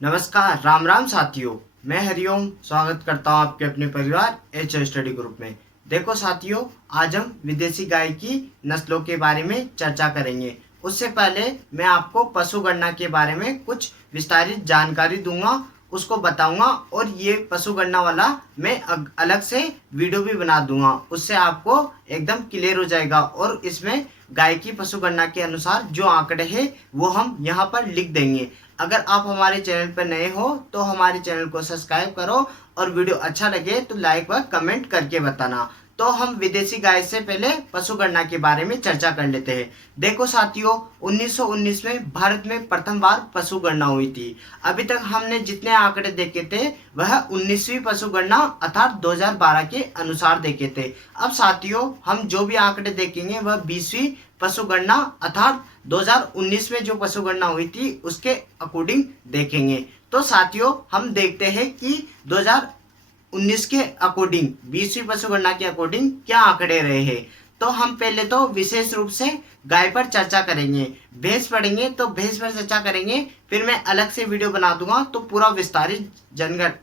नमस्कार, राम राम साथियों। मैं हरिओम स्वागत करता हूँ आपके अपने परिवार एच स्टडी ग्रुप में। देखो साथियों, आज हम विदेशी गाय की नस्लों के बारे में चर्चा करेंगे। उससे पहले मैं आपको पशु गणना के बारे में कुछ विस्तारित जानकारी दूंगा, उसको बताऊंगा, और ये पशु गणना वाला मैं अलग से वीडियो भी बना दूंगा। उससे आपको एकदम क्लियर हो जाएगा, और इसमें गाय की पशु गणना के अनुसार जो आंकड़े हैं वो हम यहाँ पर लिख देंगे। अगर आप हमारे चैनल पर नए हो तो हमारे चैनल को सब्सक्राइब करो, और वीडियो अच्छा लगे तो लाइक व कमेंट करके बताना। तो हम विदेशी गाय से पहले पशु गणना के बारे में चर्चा कर लेते हैं। देखो साथियों, 1919 में भारत में प्रथम बार पशु गणना हुई थी। अभी तक हमने जितने आंकड़े देखे थे वह 19वीं पशु गणना अर्थात 2012 के अनुसार देखे थे। अब साथियों, हम जो भी आंकड़े देखेंगे वह 20वीं पशु गणना अर्थात 2019 में जो पशु गणना हुई थी उसके अकॉर्डिंग देखेंगे। तो साथियों, हम देखते हैं कि 2019 के अकॉर्डिंग 20वीं पशु गणना के अकॉर्डिंग क्या आंकड़े रहे हैं। तो हम पहले तो विशेष रूप से गाय पर चर्चा करेंगे। भैंस पढ़ेंगे तो भैंस पर चर्चा करेंगे, फिर मैं अलग से वीडियो बना दूंगा तो पूरा विस्तारित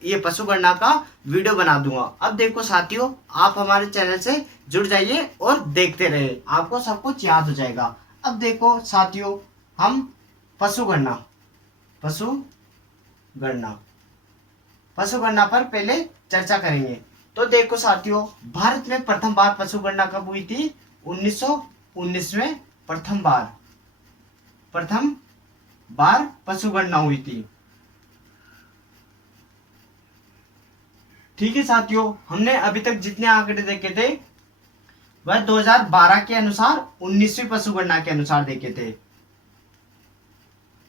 ये पशु गणना का वीडियो बना दूंगा। अब देखो साथियों, आप हमारे चैनल से जुड़ जाइए और देखते रहे, आपको सब कुछ याद हो जाएगा। अब देखो साथियों, हम पशु गणना पर पहले चर्चा करेंगे। तो देखो साथियों, भारत में प्रथम बार पशु गणना कब हुई थी? 1919 में प्रथम बार पशु गणना हुई थी। ठीक है साथियों, हमने अभी तक जितने आंकड़े देखे थे वह 2012 के अनुसार 19वीं पशु गणना के अनुसार देखे थे।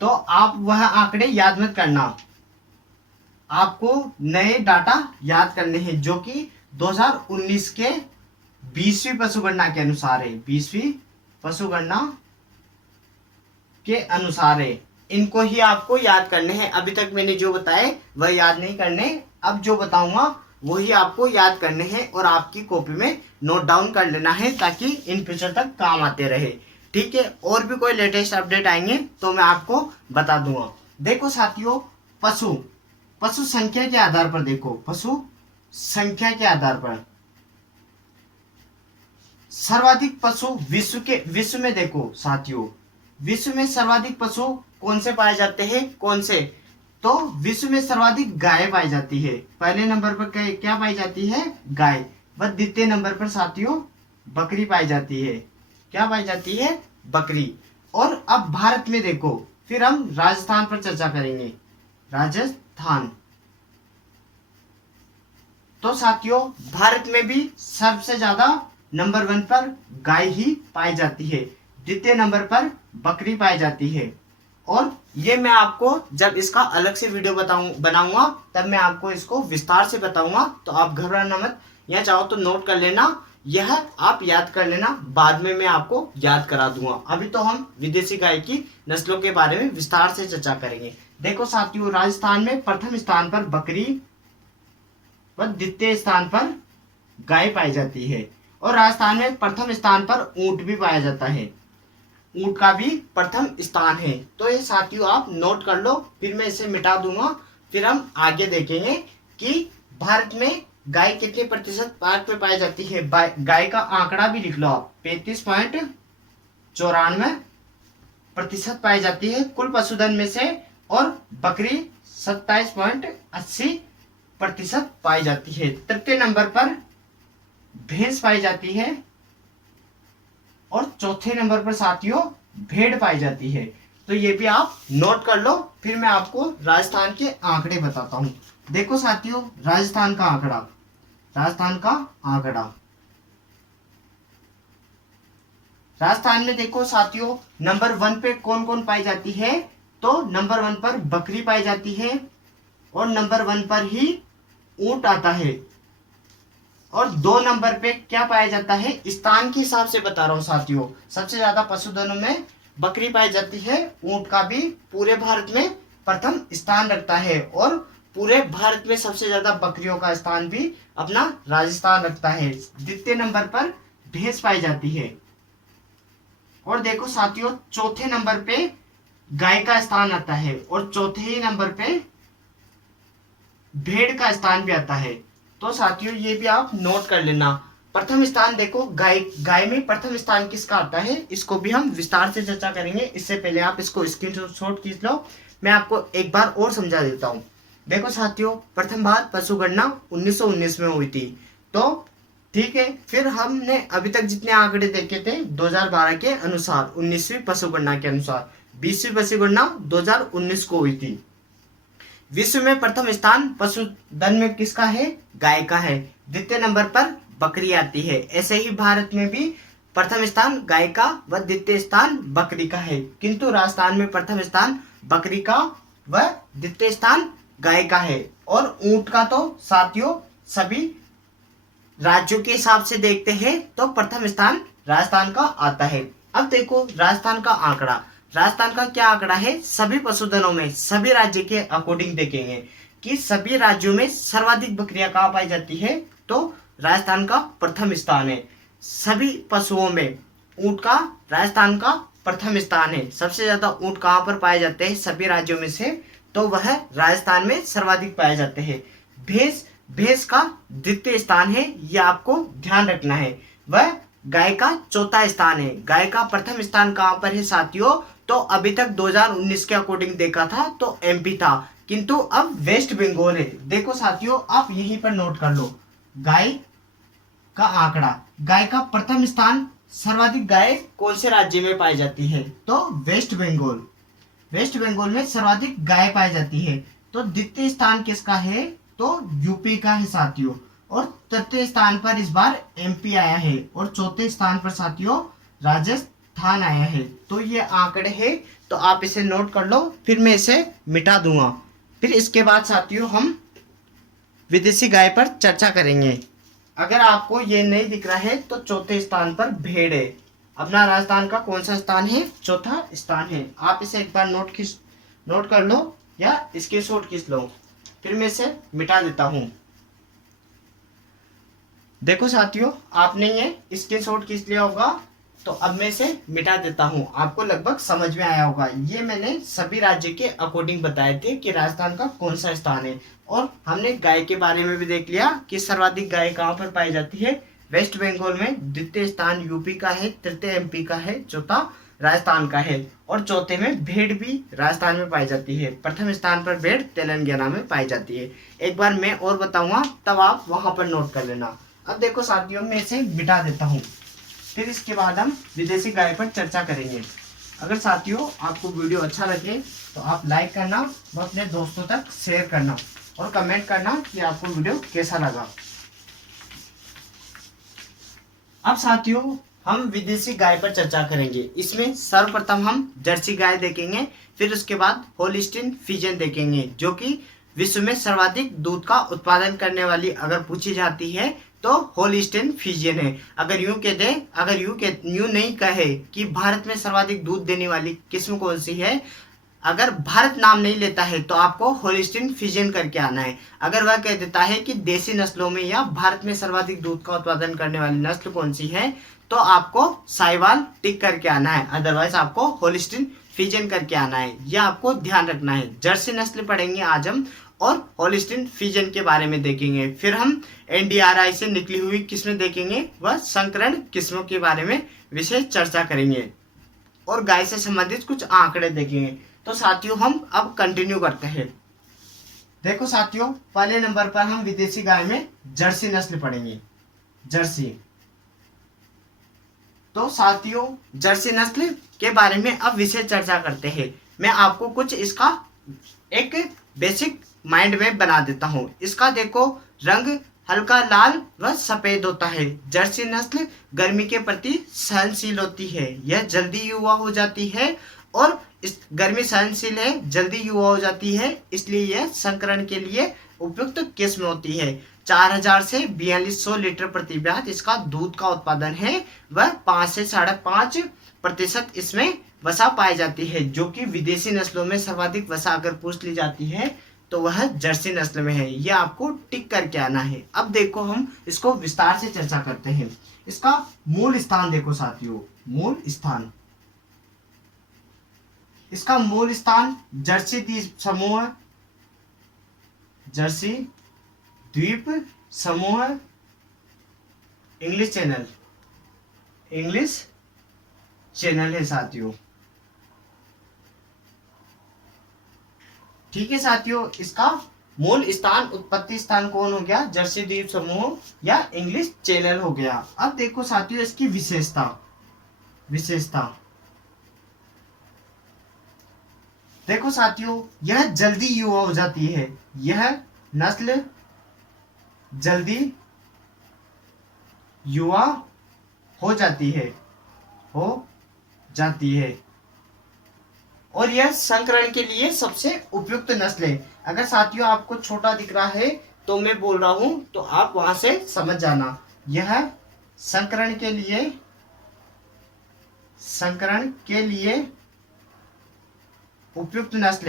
तो आप वह आंकड़े याद मत करना, आपको नए डाटा याद करने हैं जो कि 2019 के 20वीं पशु गणना के अनुसार है। 20वीं पशु गणना के अनुसार है, इनको ही आपको याद करने हैं। अभी तक मैंने जो बताए वह याद नहीं करने, अब जो बताऊंगा वही आपको याद करने हैं और आपकी कॉपी में नोट डाउन कर लेना है ताकि इन फ्यूचर तक काम आते रहे। ठीक है, और भी कोई लेटेस्ट अपडेट आएंगे तो मैं आपको बता दूंगा। देखो साथियों, पशु संख्या के आधार पर देखो, पशु संख्या के आधार पर सर्वाधिक पशु विश्व में देखो साथियों, विश्व में सर्वाधिक पशु कौन से पाए जाते हैं? कौन से? तो विश्व में सर्वाधिक गाय पाई जाती है। पहले नंबर पर क्या पाई जाती है? गाय। व द्वितीय नंबर पर साथियों बकरी पाई जाती है। क्या पाई जाती है? बकरी। और अब भारत में देखो, फिर हम राजस्थान पर चर्चा करेंगे। राजस्थान। तो साथियों, भारत में भी सबसे ज्यादा नंबर 1 पर गाय ही पाई जाती है, द्वितीय नंबर पर बकरी पाई जाती है। और ये मैं आपको जब इसका अलग से वीडियो बनाऊंगा तब मैं आपको इसको विस्तार से बताऊंगा, तो आप घबराना मत, या चाहो तो नोट कर लेना, यह आप याद कर लेना, बाद में मैं आपको याद करा दूंगा। अभी तो हम विदेशी गाय की नस्लों के बारे में विस्तार से चर्चा करेंगे। देखो साथियों, राजस्थान में प्रथम स्थान पर बकरी व द्वितीय स्थान पर गाय पाई जाती है, और राजस्थान में प्रथम स्थान पर ऊंट भी पाया जाता है। ऊंट का भी प्रथम स्थान है। तो ये साथियों आप नोट कर लो, फिर मैं इसे मिटा दूंगा, फिर हम आगे देखेंगे कि भारत में गाय कितने प्रतिशत भाग में पाई जाती है। गाय का आंकड़ा भी लिख लो आप, 35.94% पाई जाती है कुल पशुधन में से, और बकरी 27.80% पाई जाती है। तृतीय नंबर पर भैंस पाई जाती है, और चौथे नंबर पर साथियों भेड़ पाई जाती है। तो ये भी आप नोट कर लो, फिर मैं आपको राजस्थान के आंकड़े बताता हूं। देखो साथियों, राजस्थान का आंकड़ा राजस्थान में देखो साथियों, नंबर 1 पे कौन कौन पाई जाती है? तो नंबर 1 पर बकरी पाई जाती है, और नंबर 1 पर ही ऊंट आता है, और 2 नंबर पे क्या पाया जाता है? स्थान के हिसाब से बता रहा हूं साथियों, सबसे ज्यादा पशुधनों में बकरी पाई जाती है। ऊंट का भी पूरे भारत में प्रथम स्थान रखता है, और पूरे भारत में सबसे ज्यादा बकरियों का स्थान भी अपना राजस्थान रखता है। द्वितीय नंबर पर भैंस पाई जाती है, और देखो साथियों, चौथे नंबर पे गाय का स्थान आता है, और चौथे ही नंबर पे भेड़ का स्थान भी आता है। तो साथियों ये भी आप नोट कर लेना। प्रथम स्थान देखो गाय, गाय में प्रथम स्थान किसका आता है, इसको भी हम विस्तार से चर्चा करेंगे। इससे पहले आप इसको स्क्रीनशॉट खींच लो, मैं आपको एक बार और समझा देता हूँ। देखो साथियों, प्रथम बार पशु गणना 1919 में हुई थी। तो ठीक है, फिर हमने अभी तक जितने आंकड़े देखे थे 2012 के अनुसार, 19वीं पशु गणना के अनुसार 20वीं पशु गणना 2019 को हुई थी। विश्व में प्रथम स्थान पशुधन में किसका है, गाय का है। द्वितीय नंबर पर बकरी आती है। ऐसे ही भारत में भी प्रथम स्थान गाय का व द्वितीय स्थान बकरी का है, किंतु राजस्थान में प्रथम स्थान बकरी का व द्वितीय स्थान गाय का है। और ऊंट का तो साथियों सभी राज्यों के हिसाब से देखते हैं तो प्रथम स्थान राजस्थान का आता है। अब देखो राजस्थान का आंकड़ा, राजस्थान का क्या आंकड़ा है, सभी पशुधनों में सभी राज्य के अकॉर्डिंग देखेंगे कि सभी राज्यों में सर्वाधिक बकरियां कहाँ पाई जाती है, तो राजस्थान का प्रथम स्थान है। सभी पशुओं में ऊंट का राजस्थान का प्रथम स्थान है। सबसे ज्यादा ऊंट कहाँ पर पाए जाते हैं सभी राज्यों में से, तो वह राजस्थान में सर्वाधिक पाए जाते हैं। भैंस, भैंस का द्वितीय स्थान है, यह आपको ध्यान रखना है। वह गाय का चौथा स्थान है। गाय का प्रथम स्थान कहाँ पर है साथियों, तो अभी तक 2019 के अकॉर्डिंग देखा था तो एमपी था, किंतु अब वेस्ट बंगाल है। देखो साथियों आप यहीं पर नोट कर लो, गाय का आंकड़ा, गाय का प्रथम स्थान, सर्वाधिक गाय कौन से राज्य में पाई जाती है, तो वेस्ट बंगाल। वेस्ट बंगाल में सर्वाधिक गाय पाई जाती है। तो द्वितीय स्थान किसका है, तो यूपी का है साथियों। और तृतीय स्थान पर इस बार एमपी आया है, और चौथे स्थान पर साथियों राजस्थान आया है। तो ये आंकड़े हैं, तो आप इसे नोट कर लो, फिर मैं इसे मिटा दूंगा। फिर इसके बाद साथियों हम विदेशी गाय पर चर्चा करेंगे। अगर आपको ये नहीं दिख रहा है तो चौथे स्थान पर भेड़ है। अपना राजस्थान का कौन सा स्थान है, चौथा स्थान है। आप इसे एक बार नोट कर लो या स्क्रीनशॉट खींच लो, फिर मैं इसे मिटा देता हूं। देखो साथियों आपने ये स्क्रीनशॉट खींच लिया होगा, तो अब मैं इसे मिटा देता हूं। आपको लगभग समझ में आया होगा। ये मैंने सभी राज्य के अकॉर्डिंग बताए थे कि राजस्थान का कौन सा स्थान है। और हमने गाय के बारे में भी देख लिया कि सर्वाधिक गाय कहाँ पर पाई जाती है, वेस्ट बंगाल में। द्वितीय स्थान यूपी का है, तृतीय एमपी का है, चौथा राजस्थान का है, और चौथे में भेड़ भी राजस्थान में पाई जाती है। प्रथम स्थान पर भेड़ तेलंगाना में पाई जाती है। एक बार मैं और बताऊंगा, तब आप वहां पर नोट कर लेना। अब देखो साथियों मैं इसे मिटा देता हूँ, फिर इसके बाद हम विदेशी गाय पर चर्चा करेंगे। अगर साथियों आपको वीडियो अच्छा लगे तो आप लाइक करना व अपने दोस्तों तक शेयर करना और कमेंट करना कि आपको वीडियो कैसा लगा। अब साथियों हम विदेशी गाय पर चर्चा करेंगे। इसमें सर्वप्रथम हम जर्सी गाय देखेंगे, फिर उसके बाद होलिस्टीन फ्रीजियन देखेंगे, जो कि विश्व में सर्वाधिक दूध का उत्पादन करने वाली अगर पूछी जाती है तो होलिस्टीन फ्रीजियन है। अगर यूं नहीं कहे कि भारत में सर्वाधिक दूध देने वाली किस्म कौन सी है, अगर भारत नाम नहीं लेता है तो आपको होलिस्टीन फ्रीजियन करके आना है। अगर वह कह देता है कि देसी नस्लों में या भारत में सर्वाधिक दूध का उत्पादन करने वाली नस्ल कौन सी है, तो आपको साहिवाल टिक करके आना है, अदरवाइज आपको होलिस्टीन फ्रीजियन करके आना है। यह आपको ध्यान रखना है। जर्सी नस्ल पढ़ेंगे आज हम, और होलिस्टीन फ्रीजियन के बारे में देखेंगे। फिर हम एनडीआरआई से निकली हुई किस्में देखेंगे, वह संकरण किस्मों के बारे में विशेष चर्चा करेंगे, और गाय से संबंधित कुछ आंकड़े देखेंगे। तो साथियों हम अब कंटिन्यू करते हैं। देखो साथियों पहले नंबर पर हम विदेशी गाय में जर्सी नस्ल पढ़ेंगे, जर्सी। तो साथियों जर्सी नस्ल के बारे में अब विशेष चर्चा करते हैं। मैं आपको कुछ इसका एक बेसिक माइंड में बना देता हूँ। इसका देखो रंग हल्का लाल व सफेद होता है। जर्सी नस्ल गर्मी के प्रति सहनशील होती है, यह जल्दी युवा हो जाती है, और इस गर्मी सहनशील है, जल्दी युवा हो जाती है, इसलिए यह संकरण के लिए उपयुक्त किस्म होती है। 4000 से 4200 लीटर प्रति ब्याज इसका दूध का उत्पादन है, वह 5 से 5.5% इसमें वसा पाई जाती है, जो कि विदेशी नस्लों में सर्वाधिक वसा अगर पूछ ली जाती है तो वह जर्सी नस्ल में है। यह आपको टिक करके आना है। अब देखो हम इसको विस्तार से चर्चा करते हैं। इसका मूल स्थान देखो साथियों, मूल स्थान, इसका मूल स्थान जर्सी द्वीप समूह, जर्सी द्वीप समूह इंग्लिश चैनल है साथियों। ठीक है साथियों, इसका मूल स्थान, उत्पत्ति स्थान कौन हो गया? जर्सी द्वीप समूह या इंग्लिश चैनल हो गया। अब देखो साथियों इसकी विशेषता देखो साथियों, यह जल्दी युवा हो जाती है। यह नस्ल जल्दी युवा हो जाती है और यह संकरण के लिए सबसे उपयुक्त नस्ल है। अगर साथियों आपको छोटा दिख रहा है तो मैं बोल रहा हूं तो आप वहां से समझ जाना। यह संकरण के लिए उपयुक्त नस्ल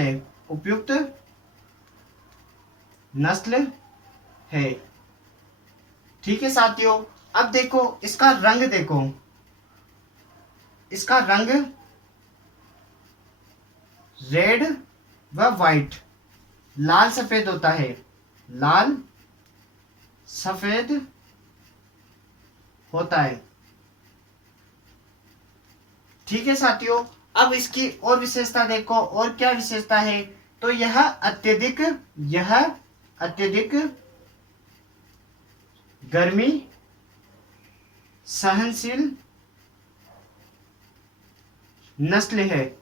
है। ठीक है साथियों, अब देखो इसका रंग रेड व वाइट, लाल सफेद होता है। ठीक है साथियों, अब इसकी और विशेषता देखो। और क्या विशेषता है? तो यह अत्यधिक गर्मी सहनशील नस्ल है,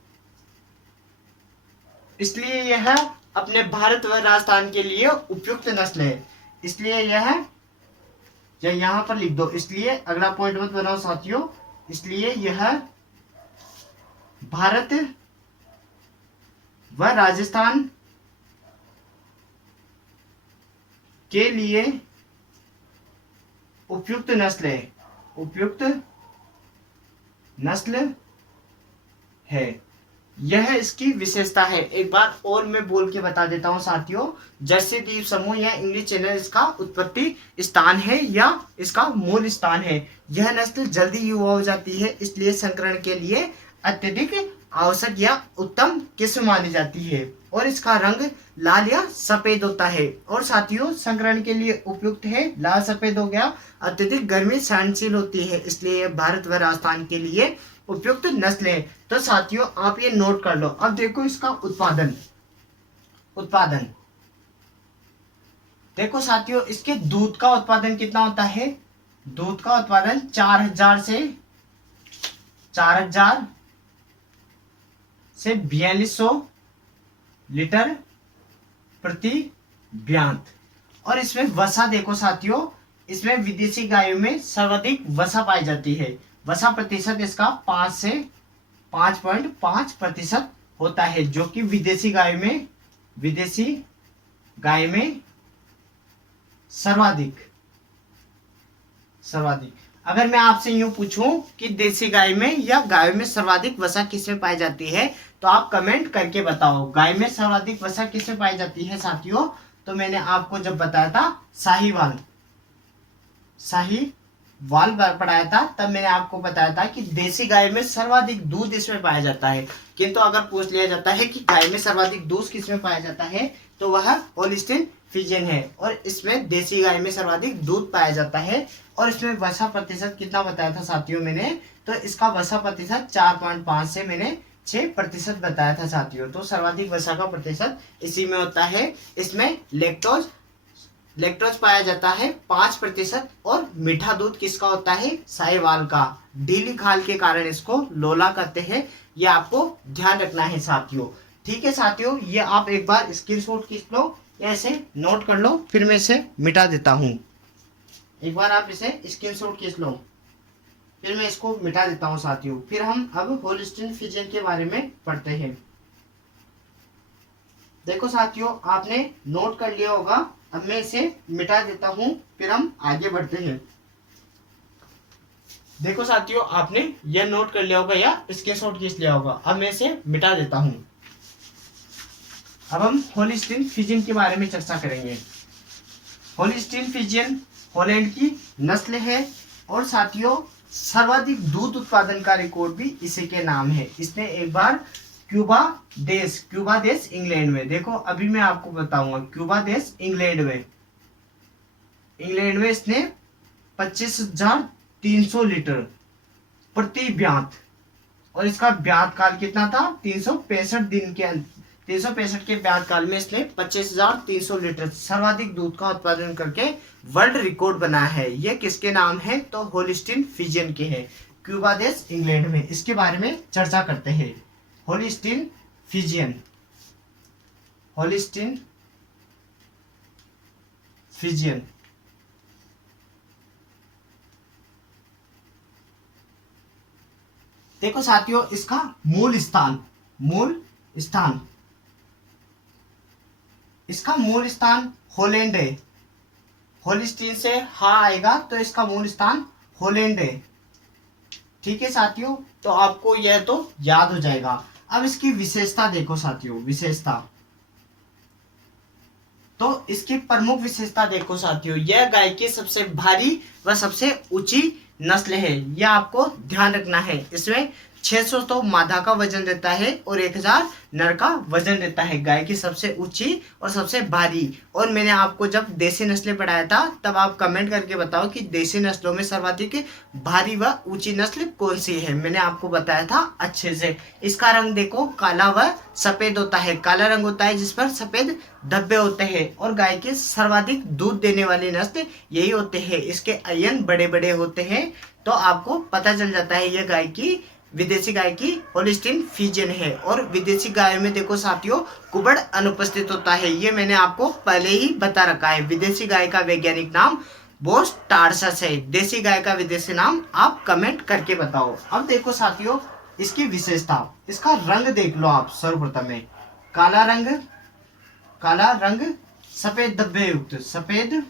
इसलिए यह अपने भारत व राजस्थान के लिए उपयुक्त नस्ल है। इसलिए यह यहाँ पर लिख दो। इसलिए अगला पॉइंट मत बनाओ साथियों। इसलिए यह भारत व राजस्थान के लिए उपयुक्त नस्ल है। यह इसकी विशेषता है। एक बार और मैं बोल के बता देता हूं साथियों। जर्सी द्वीप समूह या इंग्लिश चैनल इसका उत्पत्ति स्थान है या इसका मूल स्थान है। यह नस्ल जल्दी युवा हो जाती है, इसलिए संकरण के लिए अत्यधिक आवश्यक या उत्तम किस्म मानी जाती है और इसका रंग लाल या सफेद होता है। और साथियों संकरण के लिए उपयुक्त है, लाल सफेद हो गया। अत्यधिक गर्मी सहनशील होती है, इसलिए यह भारत व राजस्थान के लिए उपयुक्त नस्ल है। तो साथियों आप ये नोट कर लो। अब देखो इसका उत्पादन देखो साथियों, इसके दूध का उत्पादन कितना होता है? दूध का उत्पादन 4000 से 4200 लीटर प्रति ब्यांत। और इसमें वसा देखो साथियों, इसमें विदेशी गायों में सर्वाधिक वसा पाई जाती है। वसा प्रतिशत इसका 5 से 5.5% होता है, जो कि विदेशी गाय में सर्वाधिक। अगर मैं आपसे यूं पूछूं कि देसी गाय में या गायों में सर्वाधिक वसा किसमें पाई जाती है, तो आप कमेंट करके बताओ। गाय में सर्वाधिक वसा किसमें पाई जाती है साथियों? तो मैंने आपको जब बताया था साहीवाल पढ़ाया था, तब मैंने आपको बताया था कि देसी गाय में सर्वाधिक दूध इसमें पाया जाता है। किंतु अगर पूछ लिया जाता है कि गाय में सर्वाधिक दूध किसमें पाया जाता है, तो वह होल्स्टीन फ्रीजियन है। और इसमें देसी गाय में सर्वाधिक दूध पाया जाता है। और इसमें वसा प्रतिशत कितना बताया था साथियों मैंने? तो इसका वसा प्रतिशत 4.5 से मैंने 6% बताया था साथियों। तो सर्वाधिक वसा का प्रतिशत इसी में होता है। इसमें लैक्टोज पाया जाता है 5%। और मीठा दूध किसका होता है? साहीवाल का। ढीली खाल के कारण इसको लोला कहते हैं, ये आपको ध्यान रखना है साथियों। ठीक है साथियों, ये आप एक बार स्क्रीनशॉट खींच लो या इसे नोट कर लो, फिर मैं इसे मिटा देता हूँ। एक बार आप इसे स्क्रीनशॉट खींच लो, फिर मैं इसको मिटा देता हूँ साथियों। फिर हम अब होल्स्टीन फ्रीजियन के बारे में पढ़ते हैं। देखो साथियों आपने नोट कर लिया होगा। अब मैं इसे मिटा देता हूं, फिर हम आगे बढ़ते हैं। देखो साथियों आपने यह नोट कर लिया होगा या स्क्रीनशॉट खींच लिया होगा। अब मैं इसे मिटा देता हूं। अब हम होल्स्टीन फ्रीजियन के बारे में चर्चा करेंगे। होल्स्टीन फ्रीजियन हॉलैंड की नस्ल है और साथियों सर्वाधिक दूध उत्पादन का रिकॉर्ड भी इसी के नाम है। इसने एक बार क्यूबा देश इंग्लैंड में। देखो अभी मैं आपको बताऊंगा, क्यूबा देश इंग्लैंड में इसने 25,300 लीटर प्रति ब्यात, और इसका ब्यात काल कितना था, 365 के ब्यात काल में इसने 25,300 लीटर सर्वाधिक दूध का उत्पादन करके वर्ल्ड रिकॉर्ड बनाया है। ये किसके नाम है, तो होलिस्टीन फ्रीजियन के हैं, क्यूबा देश इंग्लैंड में। इसके बारे में चर्चा करते हैं। होलिस्टीन फ्रीजियन, देखो साथियों, इसका मूल स्थान हॉलैंड है। होलिस्टीन से हा आएगा तो इसका मूल स्थान हॉलैंड है। ठीक है साथियों, तो आपको यह तो याद हो जाएगा। अब इसकी विशेषता देखो साथियों, तो इसकी प्रमुख विशेषता देखो साथियों, यह गाय की सबसे भारी व सबसे ऊंची नस्ल है। यह आपको ध्यान रखना है। इसमें 600 तो मादा का वजन रहता है और 1000 नर का वजन रहता है। गाय की सबसे ऊंची और सबसे भारी। और मैंने आपको जब देसी नस्लें पढ़ाया था तब आप कमेंट करके बताओ कि देसी नस्लों में सर्वाधिक भारी व ऊंची नस्ल कौन सी है। मैंने आपको बताया था अच्छे से। इसका रंग देखो काला व सफेद होता है। काला रंग होता है जिस पर सफेद धब्बे होते हैं। और गाय की सर्वाधिक दूध देने वाली नस्ल यही होते हैं। इसके अयन बड़े बड़े होते हैं। तो आपको पता चल जाता है यह गाय की, विदेशी गाय की होलिस्टीन फ्रीजियन है। और विदेशी गाय में देखो साथियों, कुबड़ अनुपस्थित होता है। ये मैंने आपको पहले ही बता रखा है। विदेशी गाय का वैज्ञानिक नाम बोस टार्सस है। देसी गाय का विदेशी नाम आप कमेंट करके बताओ। अब देखो साथियों, इसकी विशेषता, इसका रंग देख लो आप। सर्वप्रथम में काला रंग सफेद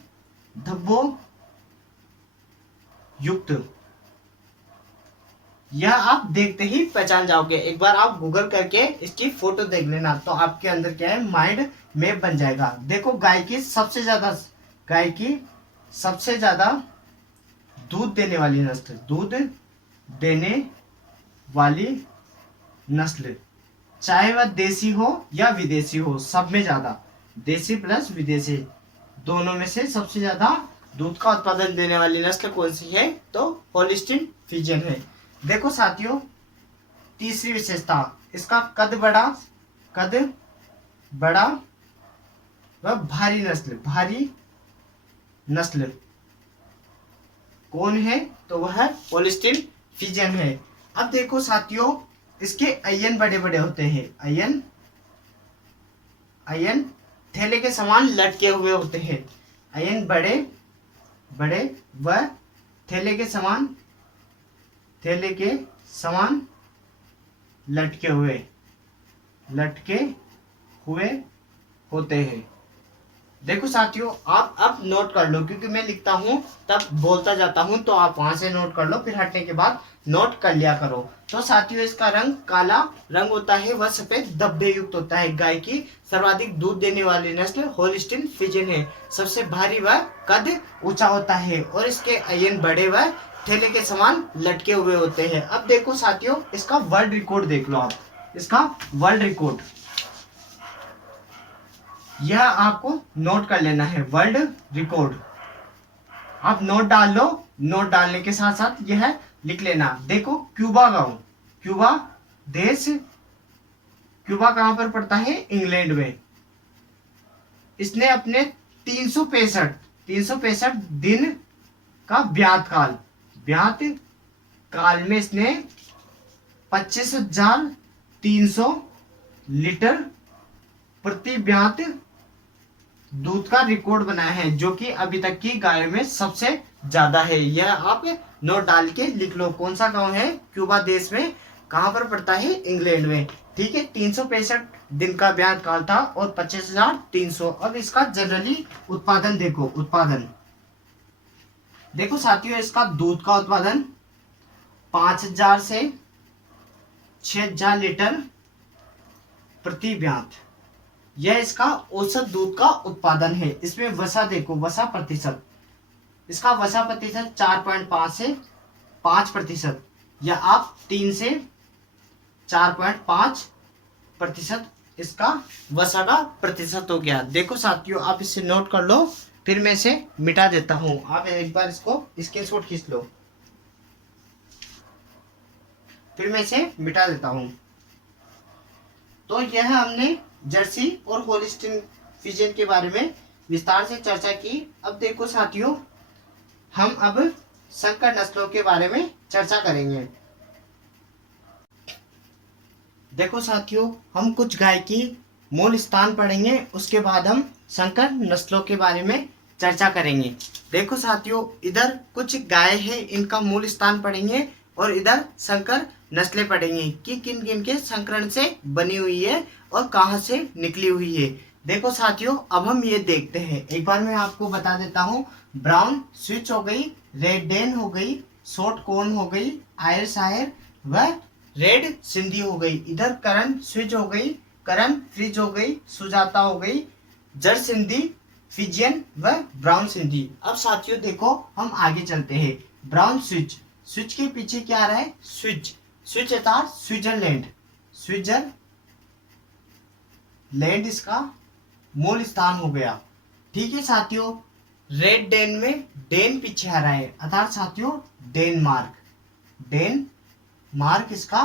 धब्बों युक्त। यह आप देखते ही पहचान जाओगे। एक बार आप गूगल करके इसकी फोटो देख लेना तो आपके अंदर क्या है, माइंड मैप बन जाएगा। देखो गाय की सबसे ज्यादा दूध देने वाली नस्ल, चाहे वह देसी हो या विदेशी हो, सब में ज्यादा, देसी प्लस विदेशी दोनों में से सबसे ज्यादा दूध का उत्पादन देने वाली नस्ल कौन सी है, तो होलिस्टीन फ्रीजियन है। देखो साथियों, तीसरी विशेषता, इसका कद बड़ा व भारी नस्ल कौन है, तो वह होलिस्टीन फ्रीजियन है। अब देखो साथियों, इसके अयन बड़े बड़े होते हैं। अयन थैले के समान लटके हुए होते हैं। अयन बड़े व थैले के समान लटके हुए होते हैं। देखो साथियों, आप अब नोट कर लो, क्योंकि मैं लिखता हूं तब बोलता जाता हूं, तो आप वहां से नोट कर लो, फिर हटने के बाद नोट कर लिया करो। तो साथियों, इसका रंग काला रंग होता है, वह सफेद धब्बे युक्त होता है। गाय की सर्वाधिक दूध देने वाली नस्ल होलिस्टीन फ्रीजियन है। सबसे भारी व कद ऊंचा होता है और इसके अयन बड़े व थैले के समान लटके हुए होते हैं। अब देखो साथियों, इसका वर्ल्ड रिकॉर्ड देख लो आप। इसका वर्ल्ड रिकॉर्ड यह आपको नोट कर लेना है। वर्ल्ड रिकॉर्ड आप नोट डाल लो। नोट डालने के साथ साथ यह लिख लेना। देखो क्यूबा कहां पर पड़ता है, इंग्लैंड में। इसने अपने 365 दिन का ब्यात काल में इसने 25,300 लीटर प्रति ब्यात दूध का रिकॉर्ड बनाया है, जो कि अभी तक की गायों में सबसे ज्यादा है। यह आप नोट डाल के लिख लो। कौन सा गांव है, क्यूबा देश में, कहां पर पड़ता है, इंग्लैंड में। ठीक है, 365 दिन का ब्यात काल था और 25,300। अब इसका जनरली उत्पादन देखो साथियों, इसका दूध का उत्पादन 5,000 से 6,000 लीटर प्रति ब्यात, यह इसका औसत दूध का उत्पादन है। इसमें वसा देखो, वसा प्रतिशत, इसका वसा प्रतिशत 4.5 से 5%, या आप 3 से 4.5 प्रतिशत इसका वसा का प्रतिशत हो गया। देखो साथियों, आप इसे नोट कर लो, फिर मैं इसे मिटा देता हूं। आप एक बार इसको स्क्रीनशॉट खींच लो, फिर मैं इसे मिटा देता हूं। तो यह हमने जर्सी और होल्स्टीन फ्रीजियन के बारे में विस्तार से चर्चा की। अब देखो साथियों, हम अब संकर नस्लों के बारे में चर्चा करेंगे। देखो साथियों, हम कुछ गाय की मूल स्थान पढ़ेंगे, उसके बाद हम संकर नस्लों के बारे में चर्चा करेंगे। देखो साथियों, इधर कुछ गाय है, इनका मूल स्थान पढ़ेंगे और इधर संकर नस्लें पढ़ेंगे कि किन किन के संकरण से बनी हुई है और कहां से निकली हुई है। देखो साथियों, अब हम ये देखते हैं। एक बार मैं आपको बता देता हूँ। ब्राउन स्विच हो गई, रेड डेन हो गई, शॉर्ट कॉर्न हो गई, आयरशायर व रेड सिंधी हो गई। इधर करण स्विच हो गई, करण फ्रिज हो गई, सुजाता हो गई, जर सिंधी, फिजियन व ब्राउन सिंधी। अब साथियों देखो, हम आगे चलते हैं। ब्राउन स्विच, स्विच के पीछे क्या आ रहा है? स्विच, स्विच अर्थात स्विट्जरलैंड, स्विट्जरलैंड इसका मूल स्थान हो गया। ठीक है साथियों। रेड डेन में डेन पीछे आ रहा है, अर्थात साथियों डेनमार्क, डेनमार्क इसका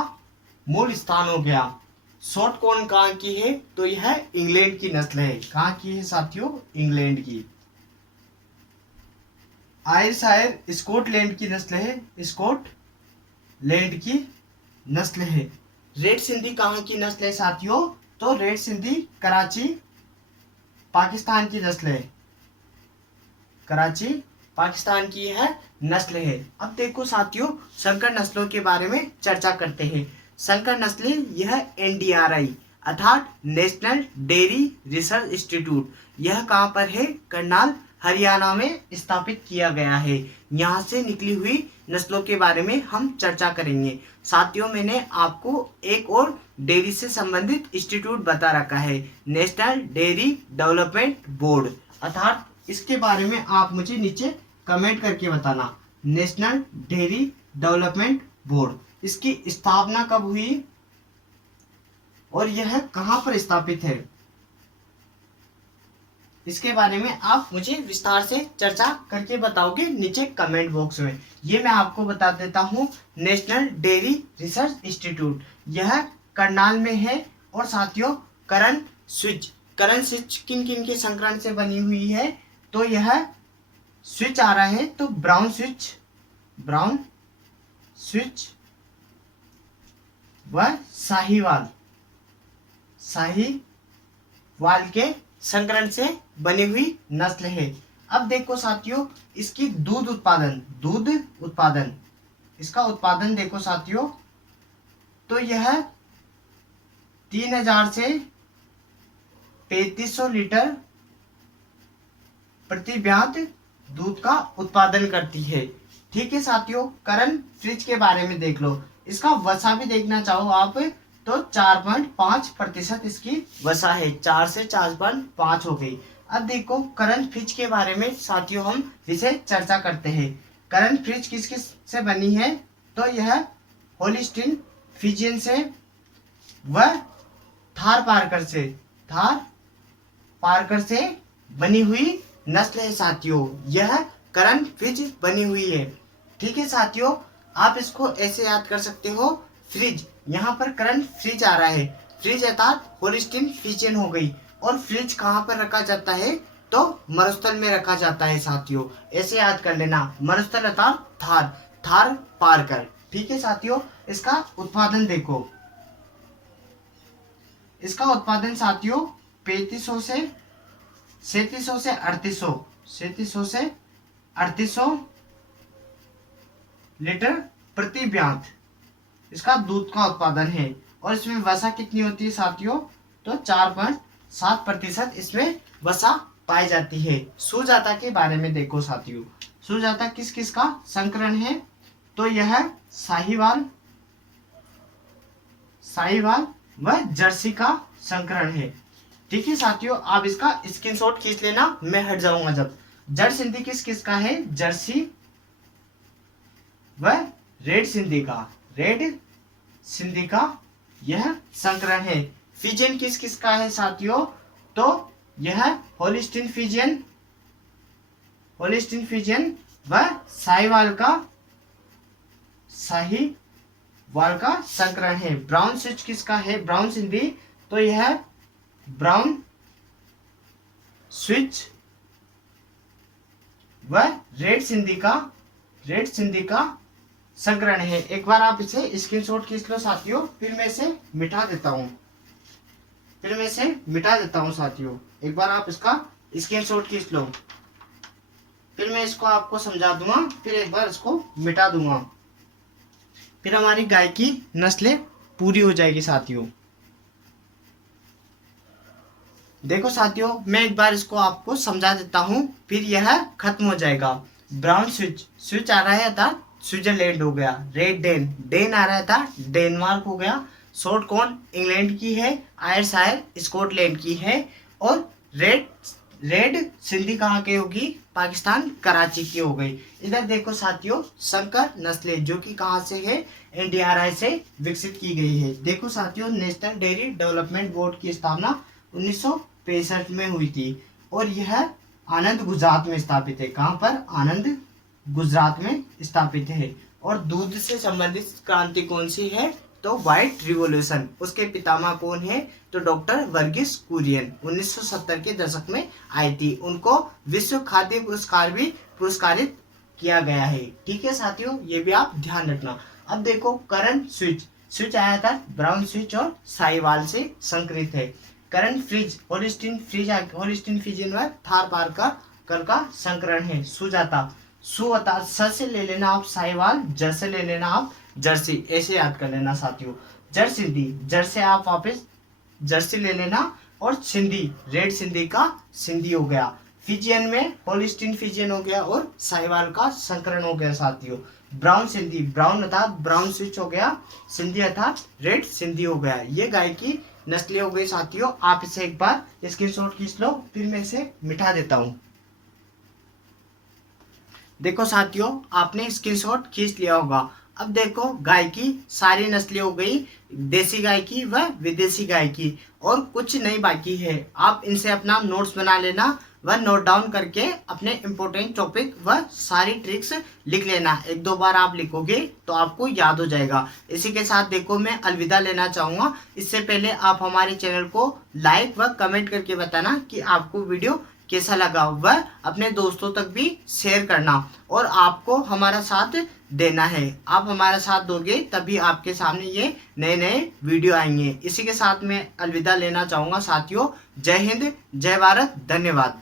मूल स्थान हो गया। शॉर्ट कॉर्न कहाँ की है? तो यह इंग्लैंड की नस्ल है। कहाँ की है साथियों? इंग्लैंड की। आयरशायर स्कॉटलैंड की नस्ल है, स्कॉटलैंड की नस्ल है। रेड सिंधी कहाँ की नस्ल है साथियों? तो रेड सिंधी कराची पाकिस्तान की नस्ल है, कराची पाकिस्तान की यह नस्ल है। अब देखो साथियों, संकर नस्लों के बारे में चर्चा करते हैं। संकर नस्लें, यह NDRI अर्थात नेशनल डेयरी रिसर्च इंस्टीट्यूट, यह कहाँ पर है? करनाल हरियाणा में स्थापित किया गया है। यहाँ से निकली हुई नस्लों के बारे में हम चर्चा करेंगे। साथियों, मैंने आपको एक और डेयरी से संबंधित इंस्टीट्यूट बता रखा है, नेशनल डेयरी डेवलपमेंट बोर्ड, अर्थात इसके बारे में आप मुझे नीचे कमेंट करके बताना। नेशनल डेयरी डेवलपमेंट बोर्ड, इसकी स्थापना कब हुई और यह कहां पर स्थापित है, इसके बारे में आप मुझे विस्तार से चर्चा करके बताओगे नीचे कमेंट बॉक्स में। ये मैं आपको बता देता हूँ, नेशनल डेयरी रिसर्च इंस्टीट्यूट, यह करनाल में है। और साथियों, करण स्विच, करण स्विच किन किन के संकरण से बनी हुई है? तो यह स्विच आ रहा है, तो ब्राउन स्विच, ब्राउन स्विच व साहीवाल, साहीवाल के संकरण से बनी हुई नस्ल है। अब देखो साथियों, इसकी दूध उत्पादन, इसका उत्पादन देखो साथियों, तो यह 3000 से 3500 लीटर प्रति ब्यात दूध का उत्पादन करती है। ठीक है साथियों। करण फ्रिज के बारे में देख लो, इसका वसा भी देखना चाहो आप तो 4.5% इसकी वसा है, 4 से 4.5 हो गई। अब देखो करण फ्रिज के बारे में साथियों, हम इसे चर्चा करते हैं। करण फ्रिज किस किस से बनी है? तो यह होल्स्टीन फ्रीजियन से व थार पारकर से बनी हुई नस्ल है साथियों। यह करण फ्रिज बनी हुई है। ठीक है साथियों, आप इसको ऐसे याद कर सकते हो, फ्रिज, यहाँ पर करंट फ्रिज आ रहा है, फ्रिज अर्थात होल्स्टीन फ्रीजियन हो गई। और फ्रिज कहाँ पर रखा जाता है? तो मरुस्थल में रखा जाता है साथियों, ऐसे याद कर लेना, मरुस्थल अर्थात थार पारकर। ठीक है साथियों। इसका उत्पादन देखो, इसका उत्पादन साथियों 3500 से 3700 से 3800 लीटर प्रति ब्यात इसका दूध का उत्पादन है। और इसमें वसा कितनी होती है साथियों? तो 4.7% इसमें वसा पाई जाती है। सुजाता के बारे में देखो साथियों, सुजाता किस किस का संकरण है? तो यह साहीवाल व जर्सी का संकरण है। ठीक है साथियों, आप इसका स्क्रीनशॉट खींच लेना, मैं हट जाऊंगा जब। जड़ सिंधी किस किस का है? जर्सी व रेड सिंधी का यह संकरण है। फिजियन किस किस का है साथियों? तो यह होलिस्टीन फिजियन व साहीवाल का संकरण है। ब्राउन स्विच किसका है? ब्राउन सिंधी, तो यह ब्राउन स्विच व रेड सिंधी का संकरण है। एक बार आप इसे स्क्रीनशॉट खींच लो साथियों, फिर मैं इसे मिटा देता हूं साथियों। एक बार आप इसका स्क्रीनशॉट खींच लो, फिर मैं इसको आपको समझा दूंगा, फिर एक बार इसको मिटा दूंगा, फिर हमारी गाय की नस्लें पूरी हो जाएगी साथियों। देखो साथियों, मैं एक बार इसको आपको समझा देता हूं, फिर यह खत्म हो जाएगा। ब्राउन स्विच आ रहा है था स्विट्जरलैंड हो गया। रेड डेन आ रहा था डेनमार्क हो गया। शॉर्ट कॉर्न इंग्लैंड की है। आयरशायर स्कॉटलैंड की है। और रेड सिंधी कहाँ की होगी? पाकिस्तान कराची की हो गई। इधर देखो साथियों, संकर नस्लें जो कि कहाँ से है? NDRI से विकसित की गई है। देखो साथियों, नेशनल डेयरी डेवलपमेंट बोर्ड की स्थापना 1965 में हुई थी और यह आनंद गुजरात में स्थापित है। कहाँ पर? आनंद गुजरात में स्थापित है। और दूध से संबंधित क्रांति कौन सी है? तो व्हाइट रिवॉल्यूशन। उसके पितामह कौन है? तो डॉक्टर वर्गीस कुरियन 1970 के दशक में आई थी। उनको विश्व खाद्य पुरस्कार भी पुरस्कारित किया गया है। ठीक है साथियों, ये भी आप ध्यान रखना। अब देखो, करंट स्विच आया था ब्राउन स्विच और साहीवाल से संकरित है। करंट होलिस्टीन फ्रिजियन व थारपारकर का संकरण है। सुजाता स से ले लेना आप साहीवाल, जर से ले लेना आप जर्सी, ऐसे याद कर लेना साथियों। जर से आप वापस जर्सी ले लेना। और सिंधी, रेड सिंधी का सिंधी हो गया। फिजियन में होलिस्टीन फिजियन हो गया और साहीवाल का संकरण हो गया साथियों। ब्राउन सिंधी, ब्राउन अर्थात ब्राउन स्विच हो गया, सिंधी अर्थात रेड सिंधी हो गया। ये गाय की नस्लें हो गई साथियों। आप इसे एक बार स्क्रीनशॉट खींच लो, फिर मैं इसे मिटा देता हूं। देखो साथियों, आपने स्क्रीनशॉट खींच लिया होगा। अब देखो, गाय की सारी नस्लें हो गई, देसी गाय की व विदेशी गाय की, और कुछ नहीं बाकी है। आप इनसे अपना नोट्स बना लेना व नोट डाउन करके अपने इम्पोर्टेंट टॉपिक व सारी ट्रिक्स लिख लेना। एक दो बार आप लिखोगे तो आपको याद हो जाएगा। इसी के साथ देखो, मैं अलविदा लेना चाहूँगा। इससे पहले आप हमारे चैनल को लाइक व कमेंट करके बताना कि आपको वीडियो कैसा लगा, वह अपने दोस्तों तक भी शेयर करना। और आपको हमारा साथ देना है। आप हमारा साथ दोगे तभी आपके सामने ये नए नए वीडियो आएंगे। इसी के साथ मैं अलविदा लेना चाहूँगा साथियों। जय हिंद, जय भारत, धन्यवाद।